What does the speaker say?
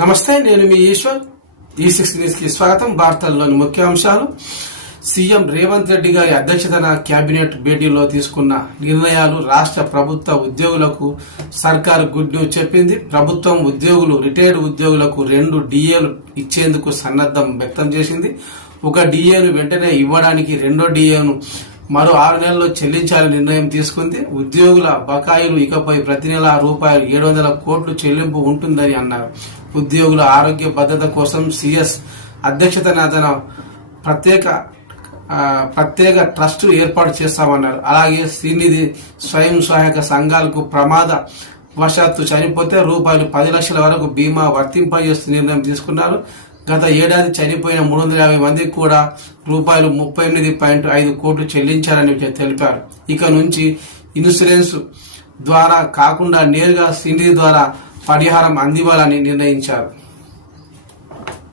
నమస్తే, నేను మీ Eshwar. E6 news కి స్వాగతం. వార్తల్లోని ముఖ్యాంశాలు. సీఎం రేవంత్ రెడ్డి గారి అధ్యక్షతన కేబినెట్ భేటీలో తీసుకున్న నిర్ణయాలు రాష్ట్ర ప్రభుత్వ ఉద్యోగులకు సర్కారు గుడ్ న్యూస్ చెప్పింది. ప్రభుత్వం ఉద్యోగులు రిటైర్డ్ ఉద్యోగులకు 2 DAలు ఇచ్చేందుకు సన్నద్ధం వ్యక్తం చేసింది. ఒక DAను వెంటనే ఇవ్వడానికి 2వ DAను మరో 6 నెలల్లో చెల్లించాలని నిర్ణయం తీసుకుంది. ఉద్యోగుల బకాయిలు ఇకపై ప్రతి నెల రూపాయలు 700 కోట్లు చెల్లింపు ఉంటుందని అన్నారు. ఉద్యోగుల ఆరోగ్య భద్రత కోసం CS అధ్యక్షతన ప్రత్యేక ట్రస్ట్ ఏర్పాటు చేస్తామన్నారు. అలాగే శ్రీనిధి స్వయం సహాయక సంఘాలకు ప్రమాద వశాత్తు చనిపోతే రూపాయలు 10 లక్షల వరకు బీమా వర్తింపజేస్తూ నిర్ణయం తీసుకున్నారు. గత ఏడాది చనిపోయిన 350 మందికి కూడా రూపాయలు 38.5 కోట్లు చెల్లించారని తెలిపారు. ఇక నుంచి ఇన్సూరెన్స్ ద్వారా కాకుండా నేరుగా శ్రీనిధి ద్వారా పరిహారం అందివ్వాలని నిర్ణయించారు.